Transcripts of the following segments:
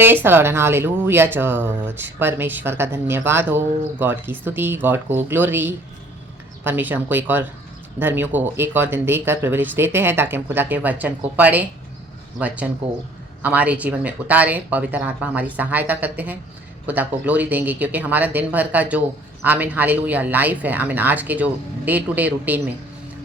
Praise the Lord and hallelujah church. परमेश्वर का धन्यवाद हो, गॉड की स्तुति, गॉड को ग्लोरी। परमेश्वर हमको एक और धर्मियों को एक और दिन देकर प्रिविलेज देते हैं ताकि हम खुदा के वचन को पढ़ें, वचन को हमारे जीवन में उतारें। पवित्र आत्मा हमारी सहायता करते हैं, खुदा को ग्लोरी देंगे क्योंकि हमारा दिन भर का जो आमीन हालेलुया लाइफ है, आमीन आज के जो डे टू डे रूटीन में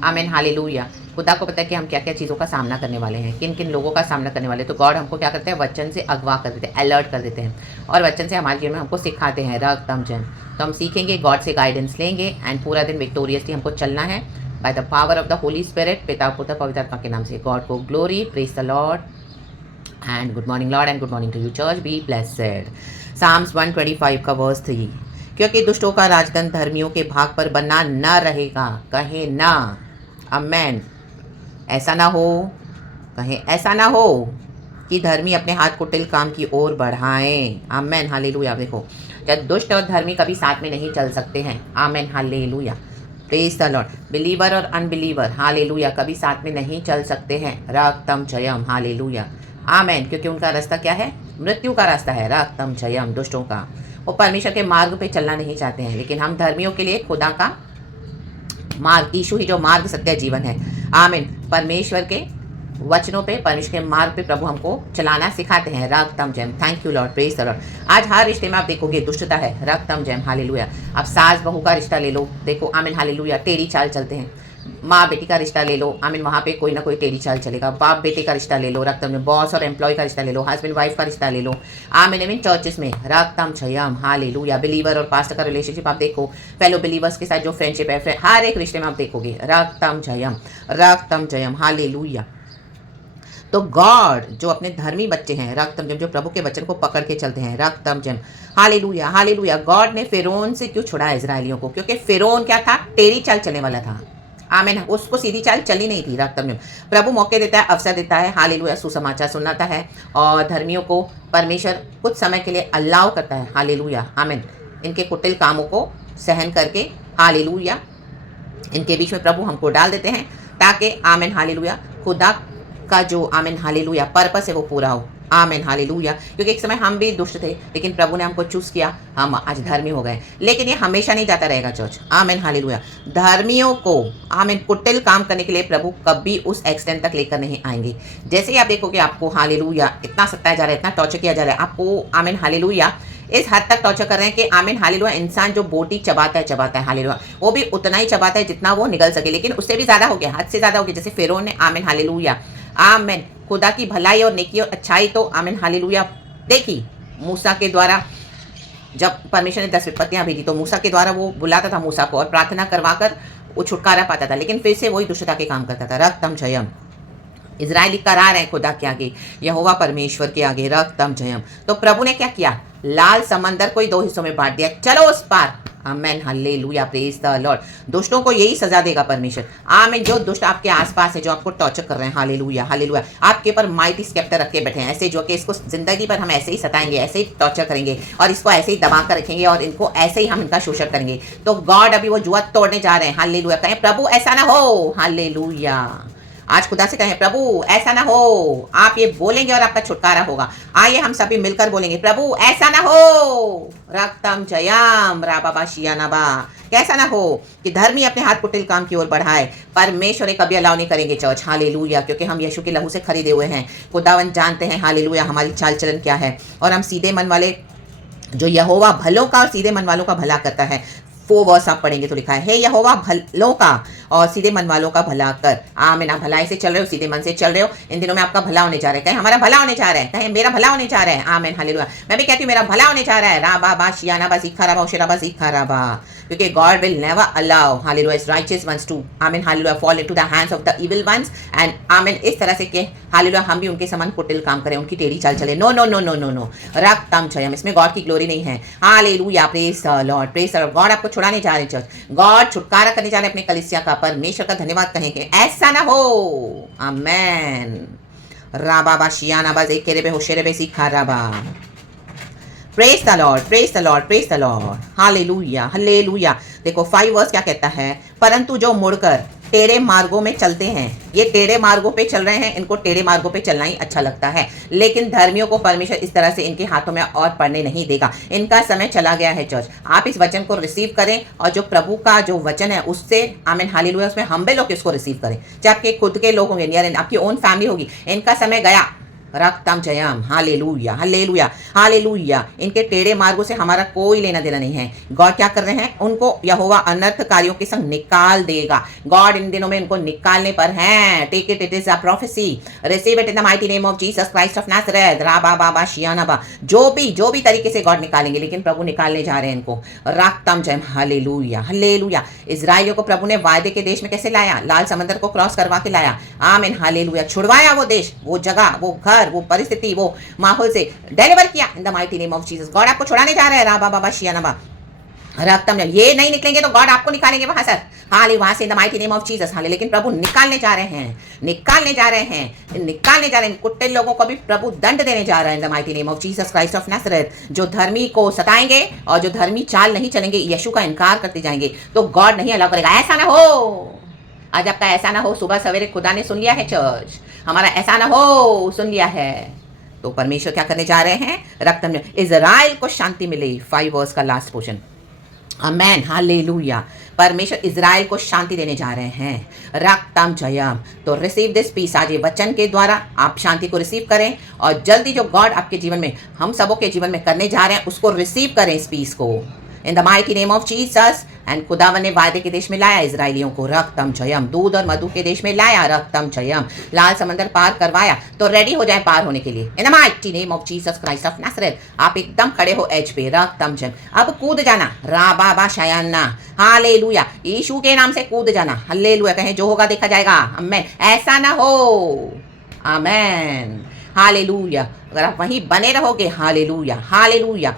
आमीन हालेलुया खुदा को पता है कि हम क्या क्या चीज़ों का सामना करने वाले हैं, किन किन लोगों का सामना करने वाले हैं। तो गॉड हमको क्या करते हैं, वचन से अगवा कर देते हैं, अलर्ट कर देते हैं और वचन से हमारे जीवन में हमको सिखाते हैं रग तम जन। तो हम सीखेंगे, गॉड से गाइडेंस लेंगे एंड पूरा दिन विक्टोरियसली हमको चलना है by the power of the Holy Spirit. पिता पुत्र पवित्र आत्मा के नाम से गॉड को glory. Praise the Lord and good morning Lord and good morning to you church, be blessed. Psalms 125 का वर्स 3, क्योंकि दुष्टों का राजगण धर्मियों के भाग पर बना न रहेगा, कहे ना आमेन। ऐसा ना हो, कहें ऐसा ना हो कि धर्मी अपने हाथ कुटिल काम की ओर बढ़ाएं। Amen hallelujah. देखो, जब दुष्ट और धर्मी कभी साथ में नहीं चल सकते हैं। आमेन hallelujah. Praise the Lord. Believer और अनबिलीवर हालेलुया कभी साथ में नहीं चल सकते हैं। रक्तम जयम हालेलुया आमेन। क्योंकि उनका रास्ता क्या है, मृत्यु का रास्ता है। रक्तम जयम दुष्टों का, वो परमेश्वर के मार्ग पे चलना नहीं चाहते हैं। लेकिन हम धर्मियों के लिए खुदा का मार्ग, यीशु ही जो मार्ग सत्य जीवन है। आमीन। परमेश्वर के वचनों पे, परमेश्वर के मार्ग पे प्रभु हमको चलाना सिखाते हैं। रक्तम जयम। Thank you lord, praise the lord. आज हर रिश्ते में आप देखोगे दुष्टता है। रक्तम जयम हालेलुया। आप सास बहू का रिश्ता ले लो, देखो आमीन हालेलुया टेढ़ी चाल चलते हैं। माँ बेटी का रिश्ता ले लो, आमीन, वहाँ पे कोई ना कोई टेढ़ी चाल चलेगा। बाप बेटे का रिश्ता ले लो, रक्तम में बॉस और एम्प्लॉय का रिश्ता ले लो, हस्बैंड वाइफ का रिश्ता ले लो। आमीन आमीन। चर्चेस में रक्तम जयम हालेलुया। बिलीवर और पास्टर का रिलेशनशिप आप देखो, फेलो बिलीवर्स के साथ जो फ्रेंडशिप है, हर एक रिश्ते में आप देखोगे रक्तम जयम हालेलुया। तो गॉड जो अपने धर्मी बच्चे हैं, रक्तम जयम, जो प्रभु के वचन को पकड़ के चलते हैं, रक्तम जयम हालेलुया हालेलुया। गॉड ने फिरौन से क्यों छुड़ाया इजरायलियों को? क्योंकि फिरौन क्या था, टेढ़ी चाल चलने वाला था। आमीन। उसको सीधी चाल चलनी नहीं थी। रक्तम जयम। प्रभु मौके देता है, अवसर देता है, हालेलुया, सुसमाचार सुनाता है और धर्मियों को परमेश्वर कुछ समय के लिए अल्लाव करता है। हालेलुया आमीन। इनके कुटिल कामों को सहन करके हालेलुया इनके बीच में प्रभु हमको डाल देते हैं ताकि आमीन हालेलुया खुदा का जो आमीन हालेलुया पर्पस है वो पूरा हो। आमीन हालेलुया। क्योंकि एक समय हम भी दुष्ट थे लेकिन प्रभु ने हमको चूज किया, हम आज धर्मी हो गए। लेकिन ये हमेशा नहीं जाता रहेगा चर्च। आमीन हालेलुया। धर्मियों को आमीन कुटिल काम करने के लिए प्रभु कभी उस एक्सटेंट तक लेकर नहीं आएंगे। जैसे ही आप देखोगे आपको हालेलुया इतना सताया जा रहा है, इतना टॉर्चर किया जा रहा है आपको, आमीन हालेलुया इस हद तक टॉर्चर कर रहे हैं कि आमीन हालेलुया इंसान जो बोटी चबाता है हालेलुया, वो भी उतना ही चबाता है जितना वो निगल सके, लेकिन उससे भी ज़्यादा हो गया, हद से ज़्यादा हो गया। जैसे फिरौन ने आमीन हालेलुया आमीन खुदा की भलाई और नेकी और अच्छाई तो आमीन हालेलुया देखी मूसा के द्वारा। जब परमेश्वर ने 10 विपत्तियां भेजी तो मूसा के द्वारा वो बुलाता था मूसा को और प्रार्थना करवाकर वो छुटकारा पाता था, लेकिन फिर से वही दुष्टता के काम करता था। रक्तम जयम। इजराइली करार है खुदा के आगे, यहोवा परमेश्वर के आगे, रक्तम जयम। तो प्रभु ने क्या किया, लाल समंदर को ही 2 हिस्सों में बांट दिया, चलो उस पार। Amen hallelujah. Praise the lord. दुष्टों को यही सजा देगा परमेश्वर। आमीन। जो दुष्ट आपके आसपास है, जो आपको टॉर्चर कर रहे हैं, हालेलुया हालेलुया, आपके ऊपर माइटी स्केप्टर रख के बैठे हैं, ऐसे जो कि इसको जिंदगी पर हम ऐसे ही सताएंगे, ऐसे ही टॉर्चर करेंगे और इसको ऐसे ही दबा कर रखेंगे और इनको ऐसे ही हम इनका शोषण करेंगे। तो गॉड अभी वो जुआ तोड़ने जा रहे हैं। हालेलुया। कहें प्रभु ऐसा ना हो। हालेलुया। आज खुदा से कहें प्रभु ऐसा ना हो। आप ये बोलेंगे और आपका छुटकारा होगा। आइए हम सभी मिलकर बोलेंगे, प्रभु ऐसा ना हो। रक्तम जयम राबाबा शियानाबा। कैसा ना हो कि धर्मी अपने हाथ कुटिल काम की ओर बढ़ाए। परमेश्वर कभी अलाउ नहीं करेंगे चर्च। हालेलुया। क्योंकि हम यीशु के लहू से खरीदे हुए हैं। खुदावन जानते हैं हालेलुया हमारी चाल चलन क्या है और हम सीधे मन वाले, जो यहोवा भलों का और सीधे मन वालों का भला करता है। 4 वर्स आप पढ़ेंगे तो लिखा है, हे यहोवा भलों का और सीधे मन वालों का भला कर। आमीन। आप भलाई से चल रहे हो, सीधे मन से चल रहे हो, इन दिनों में आपका भला होने जा रहा है। कहीं हमारा भला होने जा रहा है, कहीं मेरा भला होने जा रहा है। आमीन हालेलुया। मैं भी कहती हूँ मेरा भला होने जा रहा है। राबा बा शियाना बा सीखा राबा शेराबा सीखा राबा। क्योंकि God will never allow hallelujah his righteous ones to amen hallelujah fall into the hands of the evil ones and amen इस तरह से कि हालेलुया हम भी उनके समान कुटिल काम करें, उनकी टेढ़ी चाल चले। No no no no no no. रक्तम जयम। इसमें गॉड की ग्लोरी नहीं है। Hallelujah. Praise the lord, praise the lord. God आपको छुड़ाने जा रहे हैं चर्च। गॉड छुटकारा करने जा रहे हैं अपने कलीसिया का। परमेश्वर का धन्यवाद कहेंगे, ऐसा ना हो। आमेन। राबाबा शियानाबा जेकेरेबे होशेरेबे सीखा राबा। Praise the lord, praise the lord, praise the lord. Hallelujah hallelujah. देखो 5 वर्स क्या कहता है, परंतु जो मुड़कर टेढ़े मार्गों में चलते हैं। ये टेढ़े मार्गों पे चल रहे हैं, इनको टेढ़े मार्गों पे चलना ही अच्छा लगता है, लेकिन धर्मियों को परमेश्वर इस तरह से इनके हाथों में और पड़ने नहीं देगा। इनका समय चला गया है चर्च। आप इस वचन को रिसीव करें और जो प्रभु का जो वचन है उससे आमीन हालेलुया उसमें हम्बल होकर उसको रिसीव करें। चाहे आपके खुद के लोग होंगे, नियर आपकी ओन फैमिली होगी, इनका समय गया। रक्तम जयम हालेलुया हालेलुया हालेलुया। इनके टेढ़े मार्गों से हमारा कोई लेना देना नहीं है। गॉड क्या कर रहे हैं, उनको यहोवा अनर्थकारियों के संग निकाल देगा। गॉड इन दिनों में इनको निकालने पर है। Take it, it is a prophecy, receive it in the mighty name of Jesus Christ of Nazareth. राबा बाबा शियानाबा, जो भी तरीके से गॉड निकालेंगे, लेकिन प्रभु निकालने जा रहे हैं इनको। रक्तम जयम हालेलुया हालेलुया। इजराइलियों को प्रभु ने वायदे के देश में कैसे लाया, लाल समंदर को क्रॉस करवा के लाया। आमीन हालेलुया। छुड़वाया वो देश, वो जगह, वो घर, वो परिस्थिति, वो माहौल से डिलीवर किया इन the mighty name of Jesus. God आपको छुड़ाने जा रहे हैं। राबा बाबा शियानाबा रक्तम, ये नहीं निकलेंगे तो गॉड आपको निकालेंगे वहां से, हाले वहां से इन the mighty name of Jesus. हाले लेकिन प्रभु निकालने जा रहे हैं, निकालने जा रहे हैं, निकालने जा रहे हैं। कुत्ते लोगों को भी प्रभु दंड देने जा रहे हैं इन the mighty name of Jesus Christ of Nazareth. जो धर्मी को सताएंगे और जो धर्मी चाल नहीं चलेंगे, यीशु का इनकार करते जाएंगे, तो गॉड नहीं अलाउ करेगा। ऐसा ना हो, आज आपका ऐसा ना हो। सुबह सवेरे खुदा ने सुन लिया है चर्च, हमारा ऐसा ना हो, सुन लिया है। तो परमेश्वर क्या करने जा रहे हैं, रक्तम में इजराइल को शांति मिले। 5 वर्स का लास्ट पोर्शन। Amen hallelujah. परमेश्वर इजराइल को शांति देने जा रहे हैं। रक्तम जयम। तो रिसीव दिस पीस। आज ये वचन के द्वारा आप शांति को रिसीव करें और जल्दी जो गॉड आपके जीवन में, हम सबों के जीवन में करने जा रहे हैं, उसको रिसीव करें इस पीस को इन the mighty name of Jesus. And खुदावन ने वायदे के देश में लाया इजराइलियों को। रक्तम जयम। दूध और मधु के देश में लाया। रक्तम जयम। लाल समंदर पार करवाया। तो रेडी हो जाए पार होने के लिए in the mighty name of Jesus Christ of Nazareth. आप एकदम खड़े हो एज पे। रक्तम जयम। अब कूद जाना। राबा शायाना हालेलुया। यीशु के नाम से कूद जाना। हालेलुया। कहें जो होगा देखा जाएगा। आमेन। ऐसा ना हो। Amen hallelujah. अगर आप वहीं बने रहोगे, हालेलुया हालेलुया,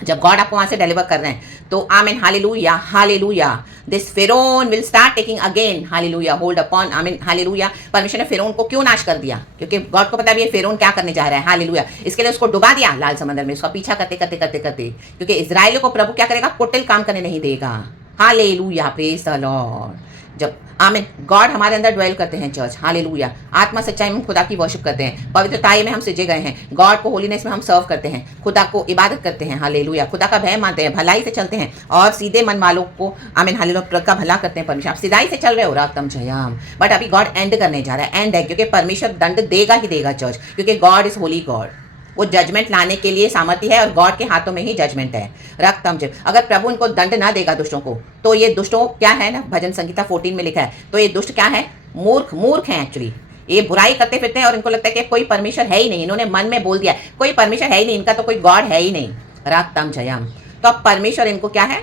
जब गॉड आपको वहां से डिलीवर कर रहे हैं, तो आमीन हालेलुया हालेलुया। दिस फिरौन will start taking again hallelujah hold upon. आमीन हालेलुया। परमेश्वर ने फिरौन को क्यों नाश कर दिया, क्योंकि गॉड को पता है ये फिरौन क्या करने जा रहा है। हालेलुया। इसके लिए उसको डुबा दिया लाल समंदर में, उसका पीछा करते करते करते करते, क्योंकि इजराइलियों को प्रभु क्या करेगा, कुटिल काम करने नहीं देगा। Hallelujah praise the Lord. जब आमीन गॉड हमारे अंदर ड्वेल करते हैं चर्च, हालेलुया, आत्मा सच्चाई में खुदा की वर्शिप करते हैं, पवित्रताई में हम सिजे गए हैं, गॉड को होलीनेस में हम सर्व करते हैं, खुदा को इबादत करते हैं, हालेलुया, खुदा का भय मानते हैं, भलाई से चलते हैं और सीधे मन वालों को आमीन हालेलुया का भला करते हैं। परमेश्वर आप सीधाई से चल रहे हो, रातम जयाम। बट अभी गॉड एंड करने जा रहा है, एंड है, क्योंकि परमेश्वर दंड देगा ही देगा चर्च, क्योंकि गॉड इज होली गॉड। वो जजमेंट लाने के लिए सामर्थ्य है और गॉड के हाथों में ही जजमेंट है। रक्तम जब अगर प्रभु इनको दंड ना देगा दुष्टों को, तो ये दुष्टों क्या है ना, भजन संगीता 14 में लिखा है, तो ये दुष्ट क्या है, मूर्ख हैं एक्चुअली। ये बुराई करते फिरते हैं और इनको लगता है कि कोई परमेश्वर है ही नहीं। इन्होंने मन में बोल दिया कोई परमेश्वर है ही नहीं, इनका तो कोई गॉड है ही नहीं। रक्तम जयम। तो अब परमेश्वर इनको क्या है,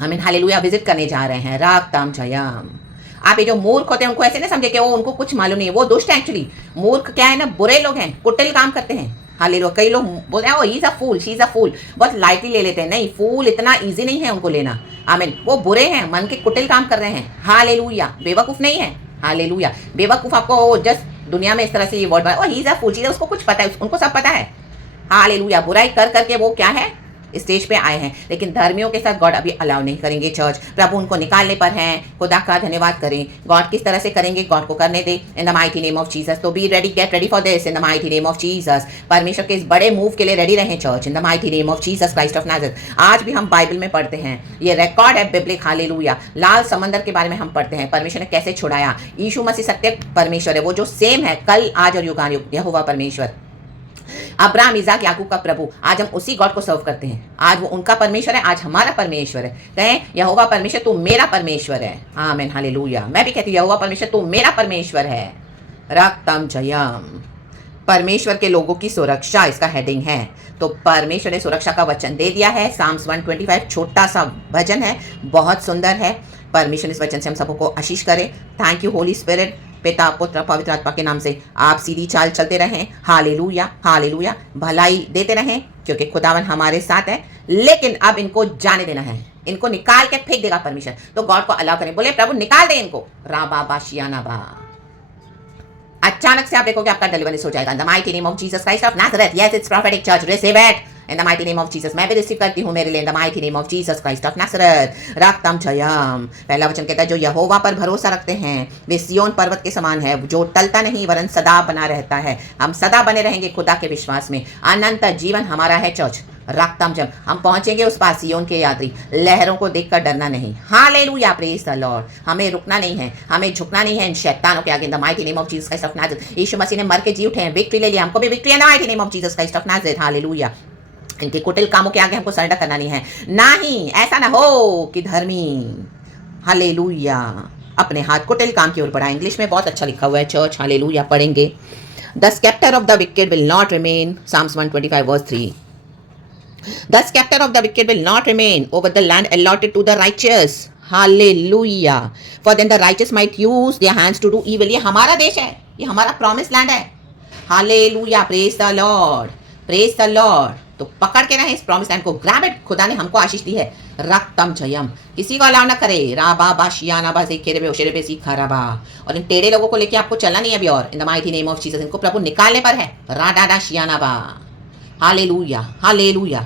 आमीन हालेलुया, विजिट करने जा रहे हैं। रक्तम जयम। आप ये जो मूर्ख होते हैं उनको ऐसे ना समझे कि वो उनको कुछ मालूम नहीं है, वो दुष्ट है एक्चुअली। मूर्ख क्या है ना, बुरे लोग हैं, कुटिल काम करते हैं। हालेलुया। कई लोग बोलते हैं he is a fool, she is a fool, बहुत लाइटली ले लेते हैं। नहीं, फूल इतना इजी नहीं है उनको लेना। आमीन। वो बुरे हैं, मन के कुटिल काम कर रहे हैं। हालेलुया। बेवकूफ नहीं है। हालेलुया। बेवकूफ आपको जस्ट दुनिया में इस तरह से ये वर्ड ही इज अ फूल, चीज़ उसको कुछ पता है, उनको सब पता है। हालेलुया। बुराई कर करके वो क्या है, स्टेज पे आए हैं, लेकिन धर्मियों के साथ गॉड अभी अलाउ नहीं करेंगे चर्च। प्रभु उनको निकालने पर हैं। खुदा का धन्यवाद करें। गॉड किस तरह से करेंगे, गॉड को करने दे in the mighty name of Jesus. तो be ready, get ready for this in the mighty name of Jesus. परमेश्वर के इस बड़े मूव के लिए रेडी रहें church in the mighty name of Jesus Christ of Nazareth. आज भी हम बाइबल में पढ़ते हैं, ये रिकॉर्ड है बिब्लिक। हालेलुया। लाल समंदर के बारे में हम पढ़ते हैं, परमेश्वर ने कैसे छुड़ाया। यीशु मसीह सत्य परमेश्वर है, वो जो सेम है कल आज और युगानुयुग, यहोवा परमेश्वर, अब्राहम इज़ाक याकूब का प्रभु। आज हम उसी गॉड को सर्व करते हैं। आज वो उनका परमेश्वर है, आज हमारा परमेश्वर है। कहें यहोवा परमेश्वर तू मेरा परमेश्वर है। आमीन हालेलुया। मैं भी कहती हूँ यहोवा परमेश्वर तू मेरा परमेश्वर है। रक्तम जयम। परमेश्वर के लोगों की सुरक्षा इसका हेडिंग है। तो परमेश्वर ने सुरक्षा का वचन दे दिया है। साम्स 125 छोटा सा भजन है, बहुत सुंदर है। परमेश्वर इस वचन से हम सबको आशीष करे। Thank you Holy Spirit. पिता पुत्र पवित्र आत्मा के नाम से आप सीधी चाल चलते रहें। Hallelujah hallelujah. भलाई देते रहें, क्योंकि खुदावन हमारे साथ है। लेकिन अब इनको जाने देना है, इनको निकाल के फेंक देगा परमेश्वर। तो गॉड को अलाउ करें, बोले प्रभु निकाल दे इनको। राबा बाशियाना बा। अचानक से आप देखोगे आपका डिलीवरेंस हो जाएगा। The mighty name of Jesus Christ of Nazareth. Yes, it's prophetic church, receive it in the mighty name of Jesus. मैं भी रिसीव करती हूँ मेरे लिए in the mighty name of Jesus Christ of Nazareth. रक्तम जयम। पहला वचन कहता है जो यहोवा पर भरोसा रखते हैं वे सिय्योन पर्वत के समान है जो टलता नहीं वरन सदा बना रहता है। हम सदा बने रहेंगे खुदा के विश्वास में। अनंत जीवन हमारा है चर्च। रक्तम जम हम पहुंचेंगे उस पास सिय्योन के यात्री। लहरों को देखकर डरना नहीं। Hallelujah praise the Lord. हमें रुकना नहीं है, हमें झुकना नहीं है इन शैतानों के आगे in the mighty name of Jesus Christ of Nazareth. यीशु मसीह ने मर के जी उठे हैं, विक्ट्री ले लिया, हमको भी विक्ट्री है इन the mighty name of Jesus Christ of Nazareth. Hallelujah. इनके कुटिल कामों के आगे हमको सरेंडर करना नहीं है। ना ही ऐसा ना हो कि धर्मी हालेलुया अपने हाथ कुटिल काम की ओर बढ़ाए। इंग्लिश में बहुत अच्छा लिखा हुआ है चर्च। हालेलुया पढ़ेंगे। The sceptre of the wicked will not remain. Psalms 125 verse 3. The scepter of the wicked will not remain over the land allotted to the righteous. Hallelujah. For then the righteous might use their hands to do evil. ये हमारा देश है, ये हमारा promised land है। Hallelujah. Praise the Lord. Praise the Lord. तो पकड़ के रहें इस promised land को। Grab it. खुदा ने हमको आशीष दी है। रक्तम जयम। किसी को अलाउ ना करे। राबा बा शियाना बा जेखेरे बे ओशेरे बे सीखा राबा। और इन टेढ़े लोगों को लेके आपको चलना नहीं है अभी और। इन the mighty name of Jesus. इनको प्रभु निकालने पर है। राडा शियाना बा। Hallelujah hallelujah.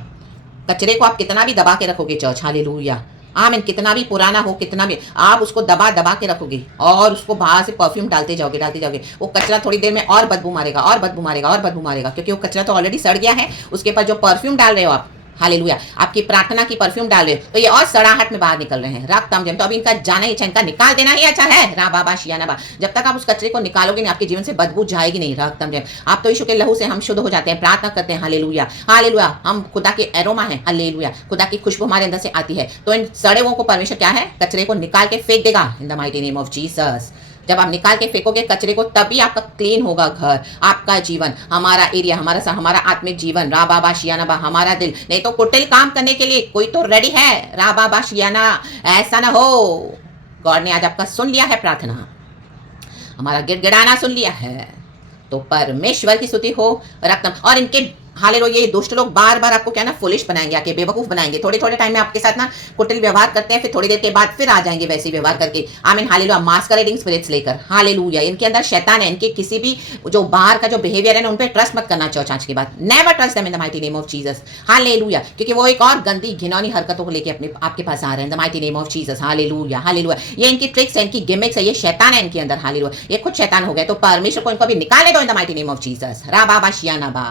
कचरे को आप कितना भी दबा के रखोगे चर्च। हालेलुया आमीन। कितना भी पुराना हो, कितना भी आप उसको दबा दबा के रखोगे और उसको बाहर से परफ्यूम डालते जाओगे, वो कचरा थोड़ी देर में और बदबू मारेगा और बदबू मारेगा और बदबू मारेगा, क्योंकि वो कचरा तो ऑलरेडी सड़ गया है। उसके ऊपर जो परफ्यूम डाल रहे हो आप, हालेलुया, आपकी प्रार्थना की परफ्यूम डाल रहे हो तो ये और सड़ाहट में बाहर निकल रहे हैं। रागताम जम। तो अभी इनका जाना ही अच्छा, इनका निकाल देना ही अच्छा है। राबाबा शियानाबा। जब तक आप उस कचरे को निकालोगे नहीं आपके जीवन से बदबू जाएगी नहीं। रागताम जम। आप तो यीशु के लहू से हम शुद्ध हो जाते हैं, प्रार्थना करते हैं। Hallelujah hallelujah. हम खुदा के एरोमा हैं। हालेलुया। खुदा की खुशबू हमारे अंदर से आती है। तो इन सड़े हुओं को परमेश्वर क्या है, कचरे को निकाल के फेंक देगा इन the mighty name of Jesus. जब आप निकाल के फेंकोगे कचरे को तभी आपका क्लीन होगा घर, आपका जीवन, हमारा एरिया, हमारा आत्मिक जीवन। राबाबा शियाना, हमारा दिल। नहीं तो कुटिल काम करने के लिए कोई तो रेडी है। राबाबा शियाना। ऐसा ना हो। गॉड ने आज आपका सुन लिया है प्रार्थना, हमारा गिड़गिड़ाना सुन लिया है। तो परमेश्वर की स्तुति हो। रक्तम। और इनके हालेलुया ये दुष्ट लोग बार बार आपको क्या ना फुलिश बनाएंगे, आके बेवकूफ बनाएंगे। थोड़े थोड़े टाइम में आपके साथ ना कुटिल व्यवहार करते हैं, फिर थोड़ी देर के बाद फिर आ जाएंगे वैसे व्यवहार करके। आमीन हालेलुया। मास्करेडिंग स्पिरिट्स लेकर। हालेलुया। इनके अंदर शैतान है। इनके किसी भी जो बाहर का जो बिहेवियर है ना उन पे ट्रस्ट मत करना चर्च आज के बाद। Never trust them in the mighty name of Jesus. Hallelujah. क्योंकि वो एक और गंदी घिनौनी हरकतों को लेके अपने आपके पास आ रहे हैं। The mighty name of Jesus. Hallelujah hallelujah. ये इनकी ट्रिक्स है, इनकी गिमिक्स है, ये शैतान है इनके अंदर। हालेलुया। ये खुद शैतान हो गए। तो परमेश्वर को इनको भी निकालने दो in the mighty name of Jesus. राबाबा शियानाबा।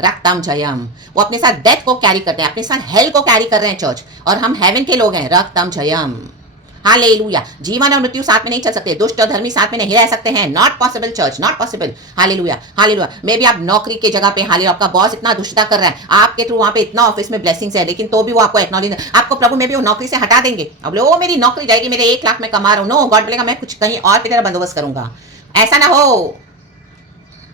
रक्तम जयम। वो अपने साथ डेथ को कैरी करते हैं, अपने साथ हेल को कैरी कर रहे हैं चर्च, और हम हेवन के लोग हैं। रक्तम जयम। हालेलुया। जीवन और मृत्यु साथ में नहीं चल सकते, दुष्ट और धर्मी साथ में नहीं रह सकते हैं। Not possible church, not possible. Hallelujah hallelujah. मे भी आप नौकरी की जगह पे, हालेलुया, आपका बॉस इतना दुष्टता कर रहा है, आपके थ्रू वहां पे इतना ऑफिस में ब्लेसिंग्स है, लेकिन तो भी वो आपको एक्नॉलेज, आपको प्रभु में भी वो नौकरी से हटा देंगे। अब लो मेरी नौकरी जाएगी, मेरे 1 लाख में कमा रहा हूं। नो, गॉड बोलेगा मैं कुछ कहीं और पे तेरा बंदोबस्त करूंगा। ऐसा ना हो।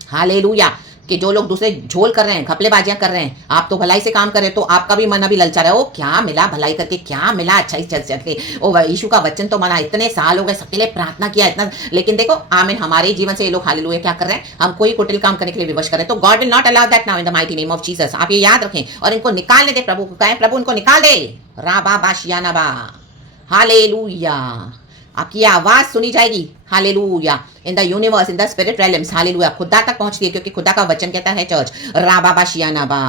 हालेलुया। कि जो लोग दूसरे झोल कर रहे हैं, घपलेबाजियां कर रहे हैं, आप तो भलाई से काम कर रहे हो तो आपका भी मन अभी ललचा रहा है। ओ क्या मिला भलाई करके, क्या मिला अच्छाई चल के। ओ यीशु का वचन तो माना, इतने साल हो गए सबके लिए प्रार्थना किया इतना, लेकिन देखो आमीन हमारे जीवन से ये लोग हालेलुया क्या कर रहे हैं, हम कोई कुटिल काम करने के लिए विवश कर रहे हैं। तो God will not allow that now in the mighty name of Jesus. आप ये याद रखें और इनको निकालने दे। प्रभु को कहें, प्रभु इनको निकाल दे। राबा बाशियानाबा। हालेलुया। आपकी आवाज सुनी जाएगी। Hallelujah. In the universe, in the spirit realms. Hallelujah. खुदा तक पहुंचती है, क्योंकि खुदा का वचन कहता है चर्च राबाबा शियानाबा।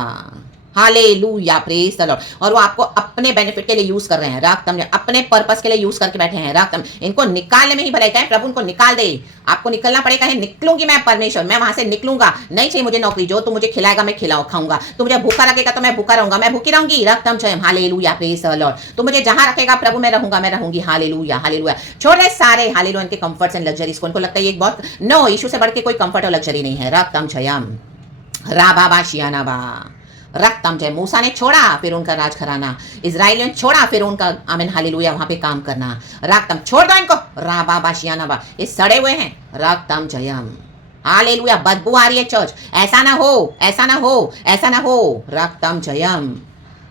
हालेलुया। Praise the lord. और वो आपको अपने बेनिफिट के लिए यूज कर रहे हैं। रागतम अपने पर्पस के लिए यूज करके बैठे हैं। रागतम इनको निकालने में ही भलाई है। प्रभु इनको निकाल दे। आपको निकलना पड़ेगा। है निकलूंगी मैं परमेश्वर, मैं वहां से निकलूंगा। नहीं चाहिए मुझे नौकरी, जो तू मुझे खिलाएगा मैं खाऊंगा। तू मुझे भूखा रखेगा तो मैं भूखा रहूंगा, मैं भूखी रहूंगी। रागतम जय। हालेलुया। Praise the Lord. तो मुझे जहां रखेगा प्रभु मैं रहूंगा, मैं रहूंगी। Hallelujah hallelujah. छोड़ रहे सारे हालेलुया इनके कंफर्ट्स एंड लग्जरीज को। इनको लगता है ये बहुत नो, यीशु से बढ़ के कोई कंफर्ट और लग्जरी नहीं है। रागतम जयम। राबाबा शियानाबा। रक्तम जय। मूसा ने छोड़ा फिर उनका राजघराना, इजराइल ने छोड़ा फिर उनका आमीन हालेलुया वहां पे काम करना। रक्तम छोड़ दो इनको। राबा शियानाबा। ये सड़े हुए हैं। रक्तम जयम। हालेलुया। बदबू आ रही है चर्च। ऐसा ना हो, ऐसा ना हो, ऐसा ना हो। रक्तम जयम।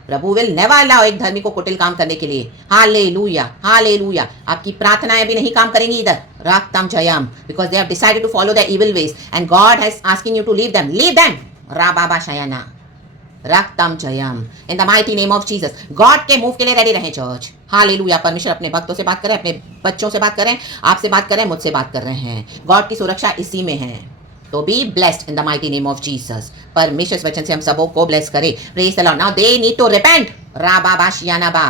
प्रभु विल नेवर अलाउ एक धर्मी को कुटिल काम करने के लिए। Hallelujah hallelujah. आपकी प्रार्थनाएं भी नहीं काम करेंगी इधर। रक्तम जयम। Because they have decided to follow the evil ways and God has asking you to leave them. Leave them. राबा शयाना। रक्तम जयम। In the mighty name of Jesus. God के मूव के लिए रेडी रहें चर्च। हालेलुया। परमेश्वर अपने भक्तों से बात करें, अपने बच्चों से बात करें, आपसे बात करें, मुझसे बात कर रहे हैं। गॉड की सुरक्षा इसी में है। तो be blessed in the mighty name of Jesus. परमेश्वर इस वचन से हम सबों को ब्लेस करे। Praise the lord. Now they need to repent. राबा शियानाबा।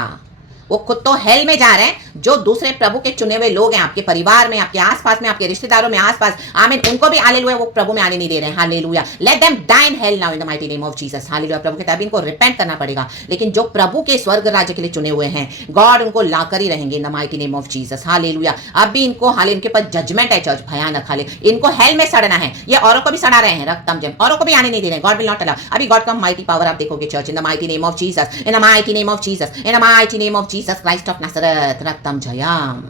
वो खुद तो हेल में जा रहे हैं, जो दूसरे प्रभु के चुने हुए लोग हैं आपके परिवार में, आपके आसपास में, आपके रिश्तेदारों में आसपास, आमीन, उनको भी हालेलुया वो प्रभु में आने नहीं दे रहे हैं। Hallelujah. Let them die in hell now in the mighty name of Jesus. Hallelujah. प्रभु के तब इनको रिपेंट करना पड़ेगा। लेकिन जो प्रभु के स्वर्ग राज्य के लिए चुने हुए हैं, गॉड उनको लाकर ही रहेंगे इन the mighty name of Jesus. Hallelujah. अब भी इनको हाले इनके पास जजमेंट है चर्च, भयानक। हाले इनको हेल में सड़ना है। ये औरों को भी सड़ा रहे हैं, रक्तम जम, औरों को भी आने नहीं दे रहे हैं। God will not allow. अभी गॉड का माइटी पावर आप देखोगे church, in the mighty name of Jesus, in the mighty name of Jesus, in the mighty name of Jesus Christ of Nazareth. रक्तम जयम।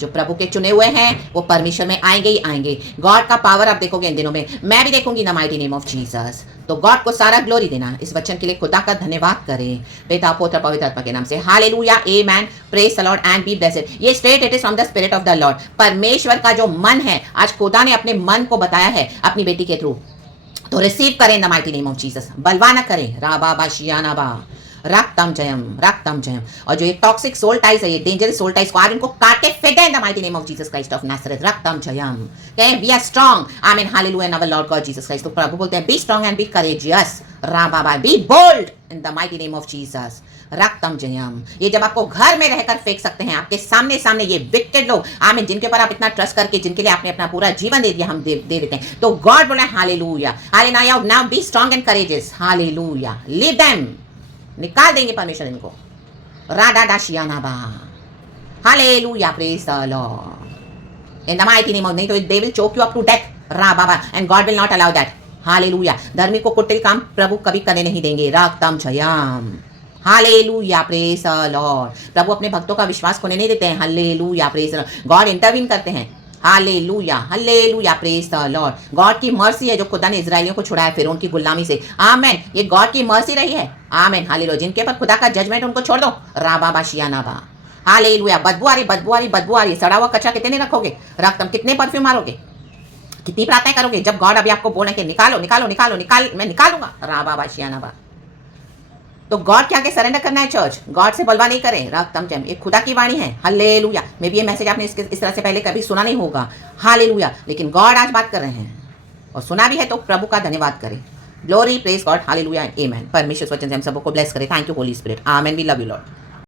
जो प्रभु के चुने हुए हैं वो परमेश्वर में आएंगे ही आएंगे। गॉड का पावर आप देखोगे इन दिनों में, मैं भी देखूंगी इन the mighty name of Jesus. तो गॉड को सारा ग्लोरी देना। इस वचन के लिए खुदा का धन्यवाद करें, पिता पुत्र पवित्र आत्मा के नाम से। Hallelujah. Amen. Praise the Lord and be blessed. ये straight it is from the spirit of the Lord. परमेश्वर का जो मन है, आज खुदा ने अपने मन को बताया है अपनी बेटी के थ्रू, तो रिसीव करें इन the mighty name of Jesus. बलवा न करें। राबा बाशियानाबा। रक्तम जयम, रक्तम जयम। और जो ये टॉक्सिक सोल टाइज है, ये डेंजरस सोल टाइज को आज इनको काट के फेंक दें in the mighty name of Jesus Christ of Nazareth. रक्तम जयम। कहें we are strong. Amen. Hallelujah in our Lord God Jesus Christ. तो प्रभु बोलते हैं be strong and be courageous. राबा be bold in the mighty name of Jesus. रक्तम जयम। ये जब आपको घर में रहकर फेंक सकते हैं, आपके सामने सामने ये विकेड लोग, आमीन, जिनके ऊपर आप इतना ट्रस्ट करके, जिनके लिए आपने अपना पूरा जीवन दे दिया, हम दे देते हैं, तो गॉड बोले hallelujah. Hallelujah. Now be strong and courageous. Hallelujah. Leave them. निकाल देंगे परमेश्वर इनको। राडा डाशियानाबा। Hallelujah. Praise the Lord in the mighty name of, नहीं तो they will choke you up to death. राबा and God will not allow that. Hallelujah. धर्मी को कुटिल काम प्रभु कभी करने नहीं देंगे। रक्तम जयम। हालेलुया। Praise the Lord. प्रभु अपने भक्तों का विश्वास खोने नहीं देते हैं। Hallelujah. Praise the lord. God intervene करते हैं। Hallelujah. Hallelujah. Praise the lord. God की मर्सी है जो खुदा ने इजराइलियों को छुड़ाया फिरौन की गुलामी से। आमेन। ये गॉड की मर्सी रही है। आमेन। हालेलुया। जिनके पर खुदा का जजमेंट, उनको छोड़ दो। राबा बाशियानाबा। हालेलुया। बदबू आ रही, बदबू आ रही, बदबू आ रही। सड़ा हुआ कचरा कितने रखोगे? रक्तम कितने परफ्यूम मारोगे? कितनी प्रार्थनाएं करोगे? जब गॉड अभी आपको बोले कि निकालो निकालो निकालो निकाल, मैं निकालूंगा। राबा बाशियानाबा। तो गॉड के आगे सरेंडर करना है चर्च। गॉड से बलवा नहीं करें। रक्तम जयम। ये खुदा की वाणी है। हालेलुया। मे बी ये मैसेज आपने इस तरह से पहले कभी सुना नहीं होगा। हालेलुया। लेकिन गॉड आज बात कर रहे हैं, और सुना भी है तो प्रभु का धन्यवाद करें। Glory, praise God. Hallelujah. Amen. परमेश्वर वचन से हम सबको ब्लेस करें। Thank you Holy Spirit. Amen. We love you Lord.